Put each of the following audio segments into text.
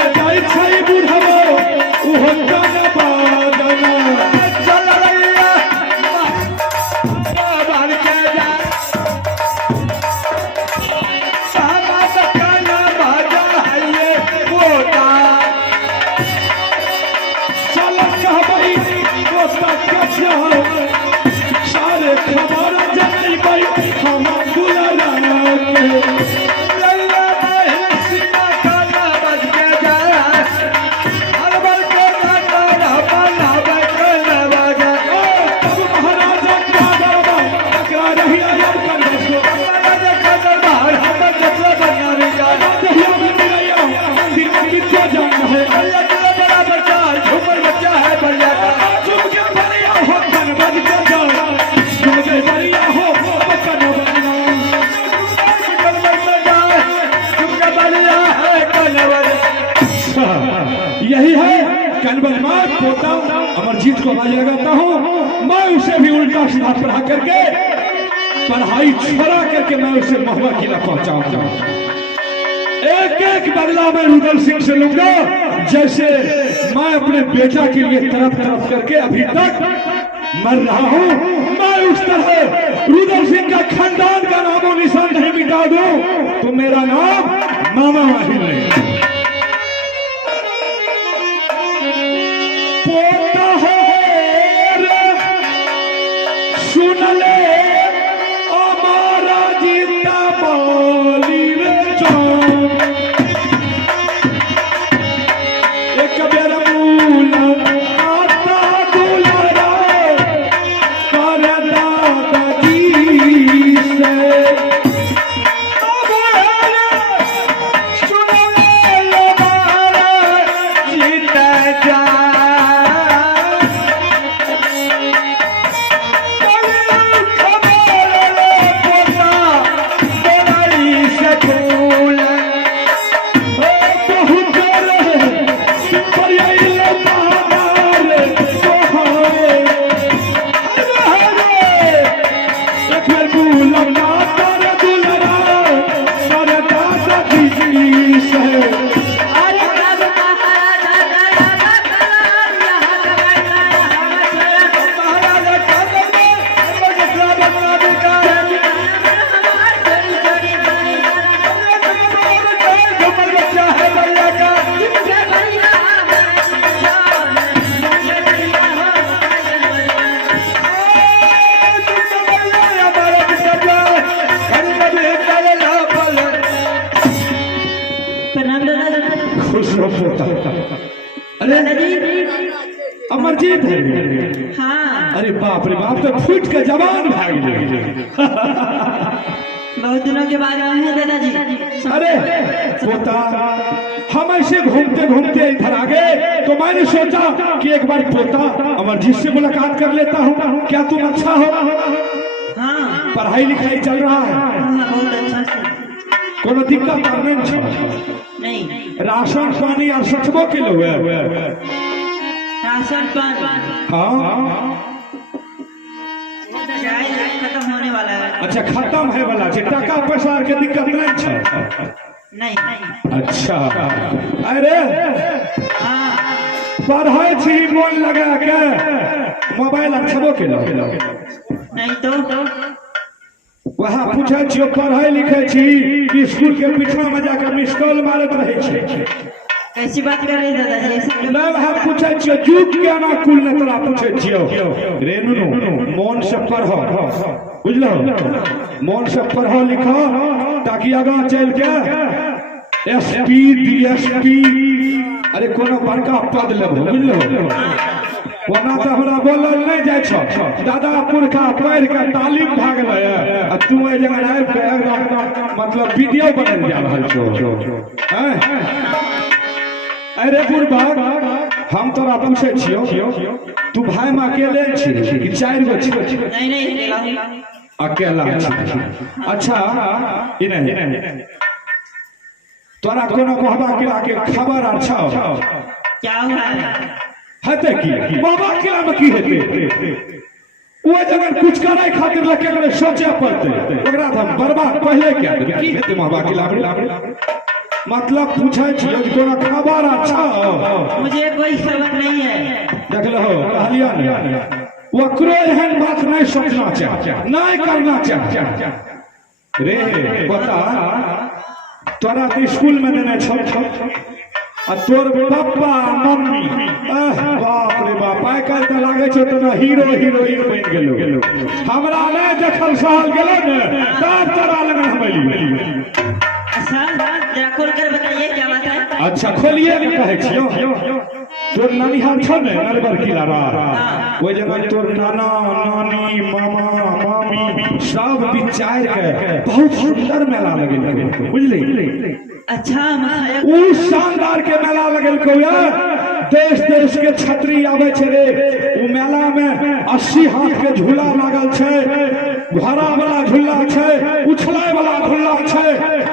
के जाई छई बुढ़बो उहो गाना बाजना चल रैया बाल के जा सामा गाना बाजा है पोता चल कहबई पोता कछो सारे खबर जनै बई हम दुलारा यही है कन्वर मार पोता अमरजीत को आवाज लगाता हूँ। मैं उसे भी उल्टा सीधा पढ़ा करके पढ़ाई छोड़ा करके मैं उसे महुआ किला पहुंचाऊंगा। एक एक बदला मैं रुदल सिंह से लूंगा जैसे मैं अपने बेटा के लिए तरफ तरफ करके अभी तक मर रहा हूँ। मैं उस तरह रुदल सिंह का खानदान का नामो निशान नहीं मिटा दूं तो मेरा नाम मामा माहिर नहीं। पोता है सुन ले हमारा जीता बोली रे जान एक बेर मूला आता दुलारा कर दादाजी से सुन ले हमारा जीता जा अरे अमरजीत है। हाँ। अरे बाप रे बाप तो फूट के जवान भाग गए। बहुत दिनों के बाद आए हैं दादाजी। अरे पोता हम ऐसे घूमते घूमते इधर आ गए तो मैंने सोचा कि एक बार पोता अमरजीत से मुलाकात कर लेता हूँ। क्या तुम अच्छा हो? हाँ। पढ़ाई लिखाई चल रहा है? हाँ, बहुत अच्छा से। कोनो दिक्कत नहीं। राशन पानी और सचबो किलो है? राशन पानी हाँ खत्म होने वाला है। अच्छा खत्म है वाला है। टका पैसा के दिक्कत नहीं है? नहीं। अच्छा अरे हाँ। पढ़ाई छी मोन लगा के मोबाइल अच्छबो किलो? नहीं तो वहाँ पूछे छियो पढ़ाई लिखे छी कि स्कूल के पीछा में जाकर मिस कॉल मारत रहे छी? कैसी बात कर रहे दादाजी? नहीं वहाँ पूछे छियो जुग के ना कुल ने तोरा पूछे छियो रेनू मन से पढ़ो बुझलो मन से पढ़ो लिखो ताकि आगा चल के एसपी डीएसपी अरे कोनो बड़का पद लेबो बुझलो। वरना तो हमरा बोलल नहीं जाय छ दादा पुरखा पैर के तालीम भाग गए आ तू ए जगह आइ के मतलब वीडियो बनल जा रहल छो हैं? अरे बुढ़बा हम तोरा पूछे छियो तू भाई में अकेले छी कि चार गो छी? नहीं अकेला छी। अच्छा ई नहीं तोरा कोनो कहबा के खबर अच्छा क्या हुआ हेते की बाबा किला में की हेते वो जगह कुछ करे खातिर लगे करे सोचे पड़ते ओकरा हम बर्बाद पहले क्या देबे की हेते बाबा किला में मतलब पूछे छियै कि तोरा खबर अच्छा हो? मुझे कोई खबर नहीं है। देख लो कहलिया ने ओकरो एहन बात नहीं सोचना चाहिए, नहीं करना चाहिए। रे बता, तोरा तो स्कूल में देने छो आ तोर पापा मम्मी बाप रे बाप आइ काल्हि तऽ लागे छै तो हीरो हीरोइन बनि गेलो। हमरा नहीं देखल सहल गेलो ने तब तोरा लग हमली। अच्छा जरा खोल कर बताइए क्या बात है। अच्छा खोलिए ने कहे छियो। तोर नानीहार छो ने नरबर किला ओइ जगह तोर नाना नानी मामा मामी सब विचार के बहुत सुंदर मेला लगे बुझली। अच्छा उस शानदार के मेला लगल को देश देश के छतरी आवे छे रे। उ मेला में 80 हाथ के झूला लागल छे, घोड़ा वाला झूला छे, उछले वाला झूला छे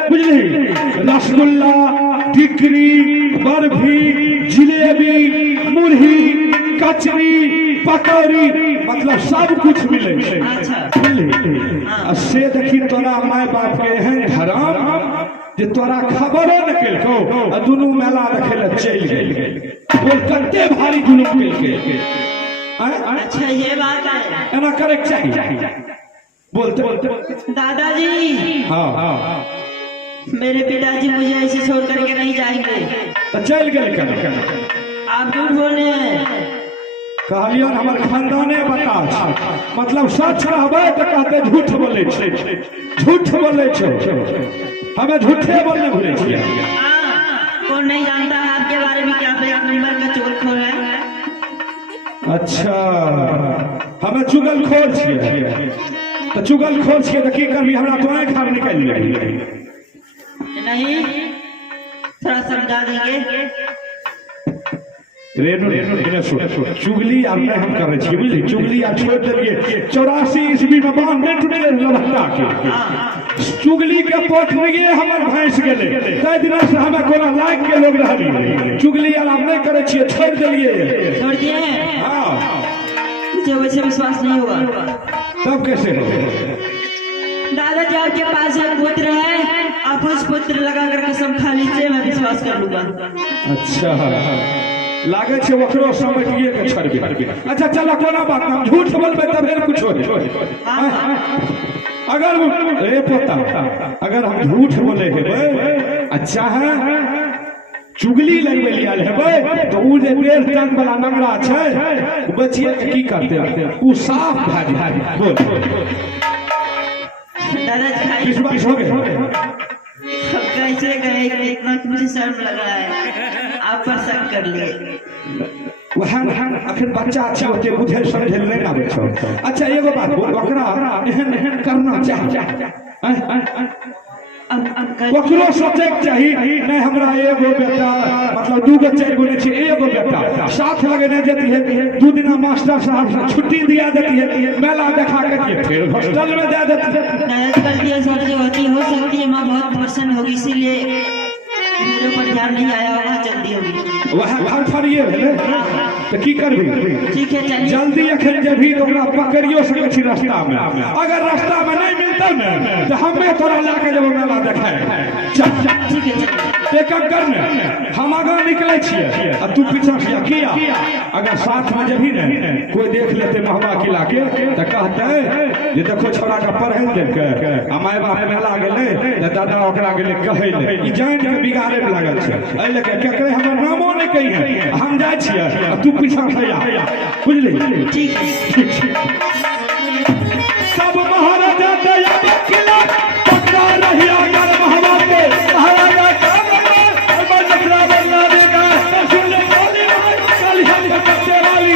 बुझली। रसगुल्ला टिकरी बर्फी जिलेबी मुरही कचरी पकौड़ी मतलब सब कुछ मिले छे बुझली। आ से देखी तोरा माय बाप के एहन हराम जे तोरा खबरो न केलको आ दुनू मेला देखे ले चल गेल। बोल कते भारी जुलूम केलके। अच्छा ये बात है। एना करे के चाहिए। बोलते बोलते दादाजी हाँ मेरे पिताजी मुझे ऐसे छोड़ करके नहीं जाएंगे। तो चल गए आप झूठ बोल रहे हैं। कहलियन हमर खानदाने बता मतलब सच रहबे तो कहते झूठ बोले छे, झूठ बोले छे। हमें झूठे बोलने भूले छियै। कौन नहीं जानता है आपके बारे में क्या एक नंबर का चुगलखोर है। अच्छा हमें चुगलखोर छियै तो चुगलखोर छियै तो की करबी? हमरा तो आँख आर निकल जाए। नहीं थोड़ा समझा देंगे। रेनू चुगली आर नहीं हम करे छियै बुझली। चुगली आर छोड़ देलिए 84 ईस्वी में बांध नहीं टूटे लहटा के। चुगली के पोठ में ये हमर भैंस गेले तै दिन से हमें कोना लायक के लोग रहली। चुगली आर हम नहीं करे छियै, छोड़ देलिए। छोड़ दिए हैं? हां मुझे वैसे विश्वास नहीं होगा। तब कैसे हो? दादाजी आपके पास एक पुत्र है, आप उस पुत्र लगा कर कसम खा लीजिए, मैं विश्वास कर लूंगा। अच्छा लागे छे ओकरो समझिए के छड़बे। अच्छा चलो कोना बात हम झूठ बोलबे तब फिर कुछ हो। अगर ए पोता अगर हम झूठ बोले हेबे अच्छा है चुगली लगबे लियाल हेबे तो उ जे डेढ़ टन वाला नंगरा छै बचिए के की करते उ साफ भाजी बोल। दादाजी किस बात हो गए? कैसे कहे इतना मुझे शर्म लग रहा है। आप पर शक कर लिए। वहन अखन बच्चा छै ओते बुझे समझे नहीं आवे छो। अच्छा एगो बात बोल ओकरा एहन एहन करना चाहिए। ओकरो सोचे के चाही नहीं हमरा एगो बेटा मतलब दूगो चार गो नहीं छै एगो बेटा साथ लगने देती है। 2 दिन मास्टर साहब छुट्टी दिया देती है, मेला देखा के फिर हॉस्टल में दे देती है। कर दिया सर जो होती हो सकती है माँ बहुत प्रसन्न होगी, इसीलिए मेरे ऊपर ध्यान नहीं आया होगा। जल्दी होगी वह हर फरिए भेले तो की करबी? ठीक है चलिए। जल्दी अखन जेभी तो ओकरा पकड़ियो सके छी रास्ता में। अगर रास्ता में नहीं मिलता ने तो हमें तोरा लाके जब मेला देखाए। चल ठीक है चलिए। एक काम कर ने हम आगे निकले छिए आ तू पीछा से किया। अगर साथ में जेभी ने कोई देख लेते महबा किला के तो कहते जे देखो छोरा का पढ़े देलके आ माय बाप मेला गेले त दादा ओकरा गेले कहै ले ई जान के बिगाड़े में लागल छै। एहि लेके केकरे हमर नामो नहीं कही है हम जाय छिए तू पीछा से आ बुझली। ठीक है। सब महाराजा दया किला पकड़ा रही अगर महबा के महाराजा का बंदरा बंदा देगा सुन ले काली हम करते वाली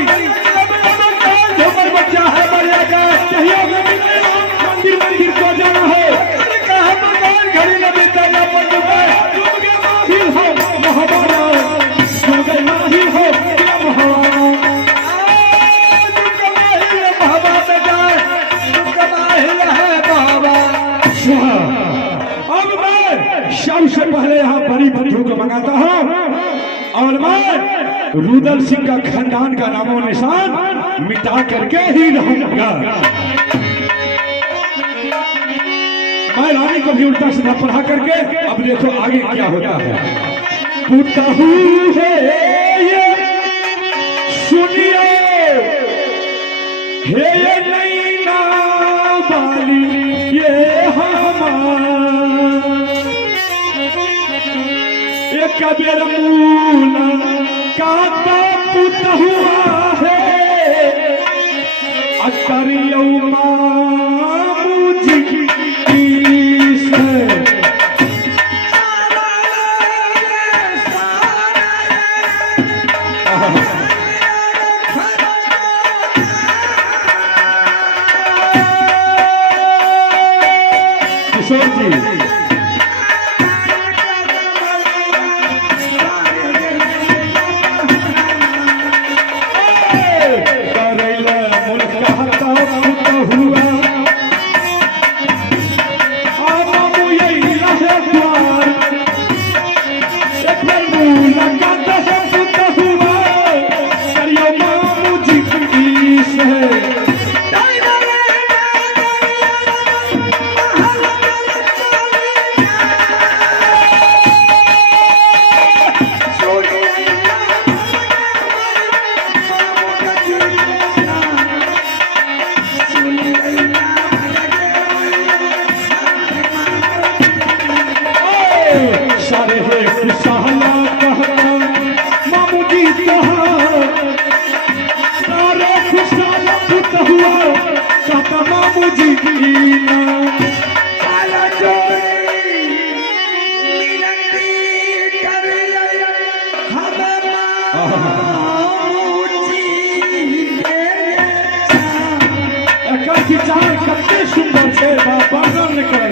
जो बच्चा है मरेगा कहियो मंदिर मंदिर को जाना है कहा भगवान घड़ी न बीता या पड़ गए डूब गए माही हो महबा डूब गए माही हो क्या महबा महबा में जाए है बाबा। अब मैं सबसे पहले यहाँ बड़ी बंधु को मंगाता हूँ और मैं रुदल सिंह का खानदान का नामो निशान मिटा करके ही रहूंगा। मैं रानी को भी उल्टा सीधा पढ़ा करके अब देखो आगे क्या होता है। पुतहू है ये सुनिए, हे ये नैना वाली ये ये कबीर मूला काता पुतहुआ है अकरियो मामूजी से किशोर जी कते सुंदर छे बागन निकल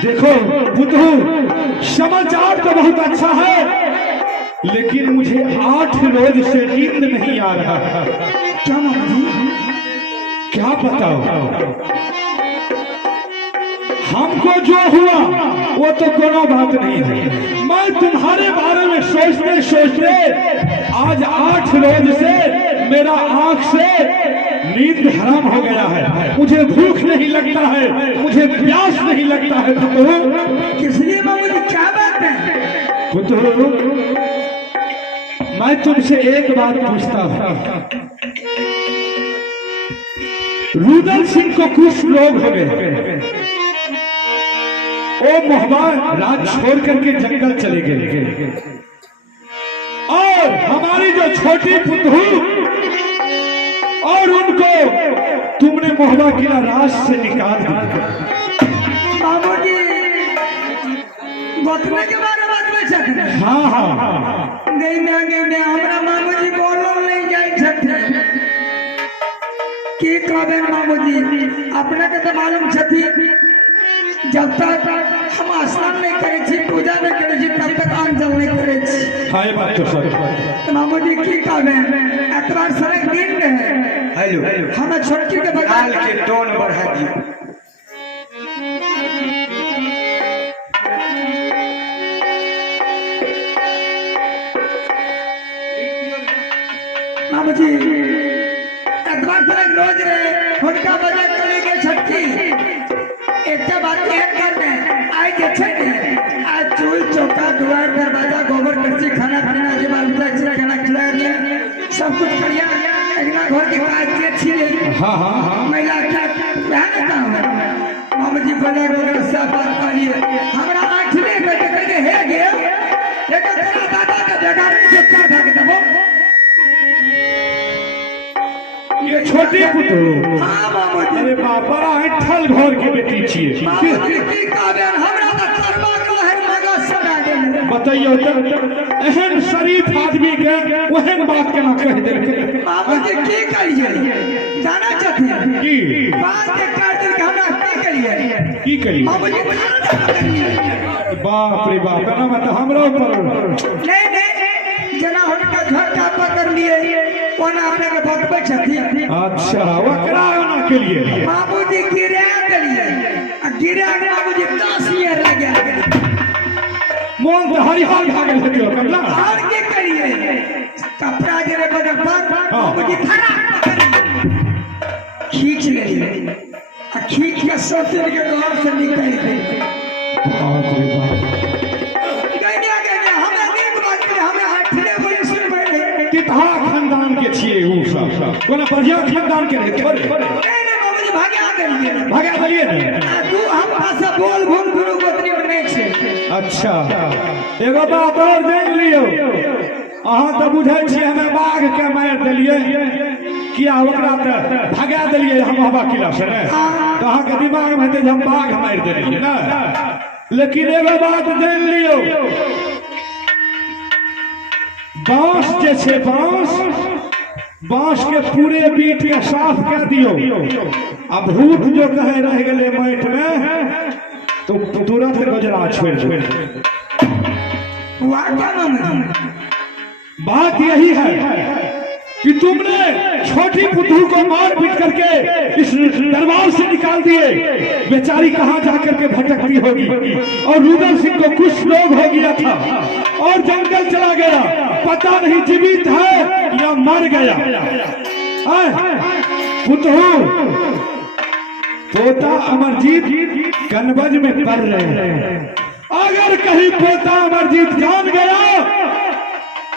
देखो बुद्धू, समाचार तो बहुत अच्छा है लेकिन मुझे 8 रोज से नींद नहीं आ रहा है। क्या क्या बताओ, हमको जो हुआ वो तो कोनो बात नहीं है। मैं तुम्हारे बारे में सोचते सोचते आज 8 रोज से मेरा आंख से नींद हराम हो गया है। मुझे भूख नहीं लगता है, मुझे प्यास नहीं लगता है। किस लिए मामूली, क्या बात है? पुत्र, मैं तुमसे एक बात पूछता हूँ। रुदल सिंह को कुछ लोग हो गए, वो मोहबा राज छोड़ करके जंगल चले गए और हमारी जो छोटी पुतहू और उनको तुमने मोहबा किला राज से निकाल दिया। बाबूजी, गोतने के बारे में बात में छथे हाँ हाँ नहीं हमरा मामूजी बोलो नहीं जाए छथे की कहबे मामूजी अपने के तो मालूम छथी जब तक हम स्नान नहीं करे छी पूजा नहीं करे छी तब तक अन्न जल नहीं करे छी हाँ ये बात तो सर तो मामूजी की कहबे एतबार सड़क दिन रहे हेलो हमें छोटकी के बगाल काल के टोन बढ़ा दी मामूजी एतबार सड़क रोज रहे हुनका बजा चले गए छटकी एक बात यह करने आई जे छे आज चूल चौका द्वार दरवाजा गोबर करसी खाना पीना के बाद बच्चा खाना खिला दिया सब कुछ बढ़िया एकना घर के काज के छिए हाँ हाँ हाँ महिला का ध्यान रखता हूं मामूजी बोले बोले सब बात करिए हमरा आंख ले के हे गे एक तेरा दादा का जगह से क्या था के दबो ये छोटी पुतू हां मामूजी अरे बाप बड़ा ऐठल घर के बेटी छिए मामूजी की कहबे हमरा त करबा के है मगज सड़ा गेल बताइयो तो एहन शरीफ आदमी के ओहन बात केना कह देलकै बाबूजी की करिए जाना चाहते की बात के कर दिन हमरा की करिए की करी बाबूजी बाप रे बाप एना में तो हमरा ऊपर नहीं जना हुनका घर का पकड़ लिए कोना अपने के भगवे छथी अच्छा वकरा ओना के लिए बाबूजी गिरा देलिए आ गिरा के बाबूजी 10 ईयर लग गया मोन तो हरिहर खा गेल हेतियो कमला और की करिए कपड़ा गिरे बगल पर बाबूजी धरा खींच ले आ खींच के सोते के घर से निकल गए बाप रे बाप कितना खानदान के छिए ऊ सब कोना बढ़िया खानदान के रहे थोड़े भागा देलिए ने अच्छा एगो बात और जान लियो अहाँ तो बुझै छी हमें बाघ के मार देलिए किया ओकरा त भागा देलिए हम हवा किला से ने तो अहाँ के दिमाग में ते हम बाघ मार देलिए ना लेकिन एगो बात जान लियो बांस जैसे बांस के पूरे बीट के साफ कर दियो अब भूत जो कहे रह गए माइट में तो तुरंत गजरा छोड़ दो बात यही है कि तुमने छोटी पुतू को मार पीट करके इस दरबार से निकाल दिए बेचारी कहाँ जाकर के भटकती होगी और रुदल सिंह को कुछ रोग हो गया था और जंगल चला गया पता नहीं जीवित है या मर गया पुतू पोता अमरजीत कनबज में पड़ रहे हैं अगर कहीं पोता अमरजीत जान गया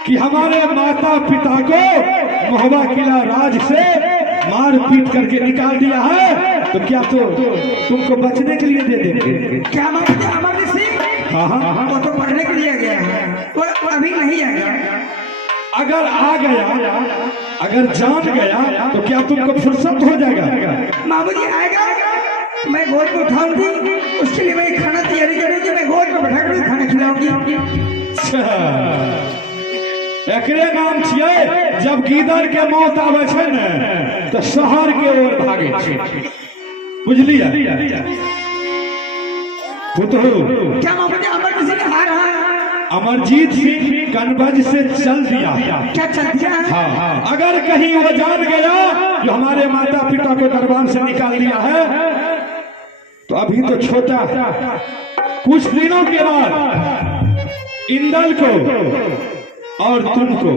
कि हमारे माता पिता को मोहबा किला राज से मार पीट करके निकाल दिया है तो क्या तो तुमको बचने के लिए दे देंगे क्या अमरजीत सिंह हाँ वो तो पढ़ने के लिए गया है वो अभी नहीं आया अगर आ गया अगर जान गया तो क्या तुमको फुर्सत हो जाएगा मामूजी आएगा मैं गोद को उठाऊंगी उसके लिए मैं खाना तैयारी करूंगी मैं गोद में बैठा कर खाना खिलाऊंगी एकरे नाम छिए जब गीदड़ के मौत आवे छै ने तो शहर के ओर भागे छै बुझलिए पुतहु क्या मामूजी अमरजीत सिंह हार है अमरजीत सिंह कनबज से चल दिया क्या चल दिया हाँ अगर कहीं वो जान गया जो हमारे माता पिता को दरबार से निकाल दिया है तो अभी तो छोटा कुछ दिनों के बाद इंदल को और तुमको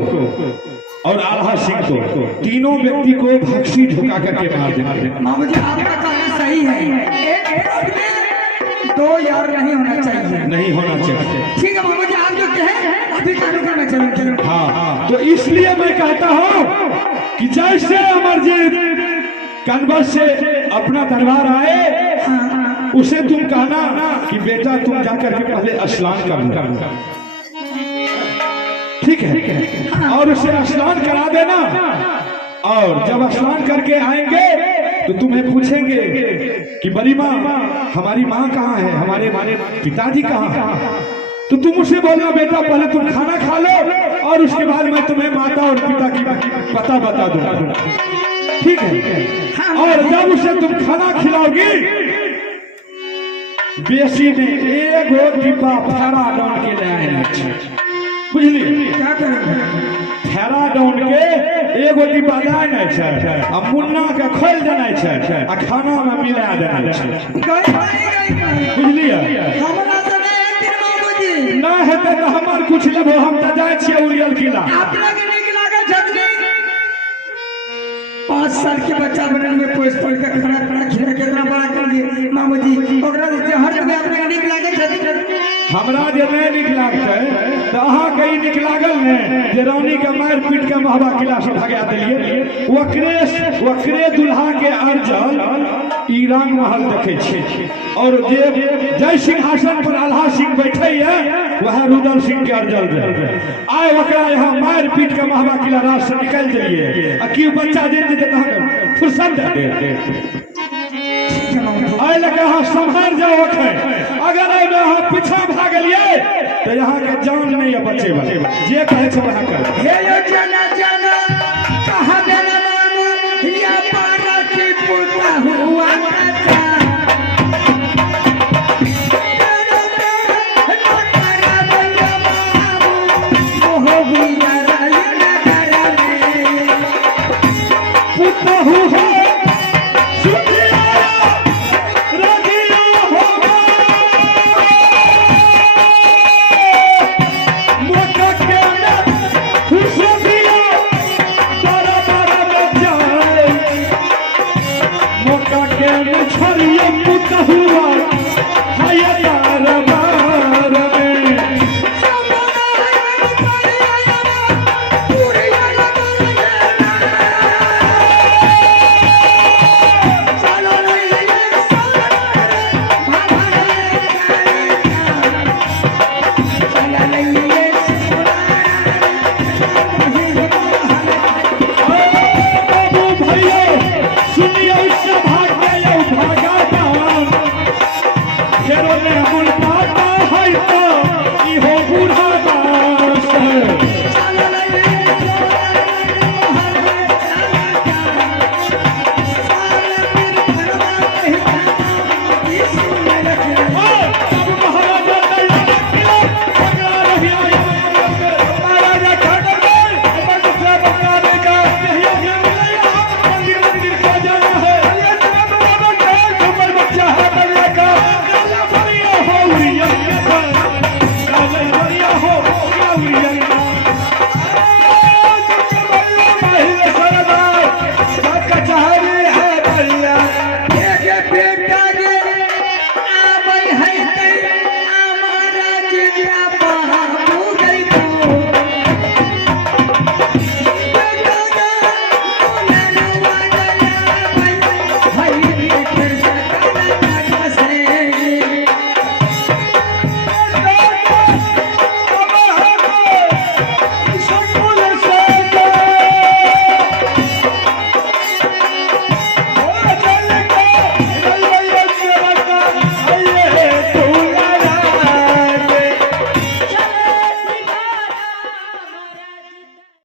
और आल्हा सिंह को तीनों व्यक्ति को भक्सी झुका करके मार देंगे मामूजी आपका कहना सही है एक में दो यार नहीं होना चाहिए नहीं होना चाहिए ठीक है मामूजी आप जो कहें अभी कानून करना चाहिए हाँ तो इसलिए मैं कहता हूँ कि जैसे अमरजीत कनबज से अपना दरबार आए उसे तुम कहना कि बेटा तुम जाकर के पहले स्नान करना ठीक है और उसे स्नान करा देना और जब स्नान करके आएंगे तो तुम्हें पूछेंगे कि बड़ी माँ हमारी माँ कहाँ है हमारे पिताजी कहाँ है तो तुम मुझसे बोलना बेटा पहले तुम खाना खा लो और उसके बाद मैं तुम्हें माता और पिता की पता बता दूंगा, ठीक है? और जब उसे तुम खाना खिलाओगी बेसी ने एगो डिब्बा फेराडाउन के ले आना छै, बुझली? क्या करेंगे? फेराडाउन के एगो डिब्बा ले आना छै आ मुन्ना के खोल देना छै आ खाना में मिला देना छै, बुझलिए? हमरा से नहीं है तेरे बाबूजी। ना हेतै तो हमर कुछ लेबो, हम त जाय छियै उड़ियल किला। अपना के नीक लागल छथि? 5 साल के बच्चा बनल में पोस पोस के कितना बड़ा खिला कितना बड़ा कर दिए मामूजी। ओकरा से हर जगह अपना के नीक लागल छथि? हमरा जे नहीं निक लागतै तो अहाँ के ई निक लागल ने जे रानी के मार पीट के महबा किला से भगा देलिए। ओकरे दुल्हा के अर्जल ई रंग महल देखे छी, और जे जय सिंहासन पर अल्लाह सिंह बैठे है वह रुदल सिंह के अर्जल रहे। आय ओकरा यहाँ मार पीट के महबा किला राज से निकल दिलिए आ की बच्चा दे दे तहाँ फुर्सत दे आय लगे अहाँ संभाल जाओ। अगर अहाँ पीछा भाग लिये तो यहाँ के जान नहीं है बचे जे कहे छे वह कर। हे यो जना जना कहा देना मामू या पारा की पुता हुआ कच्चा। पुतहु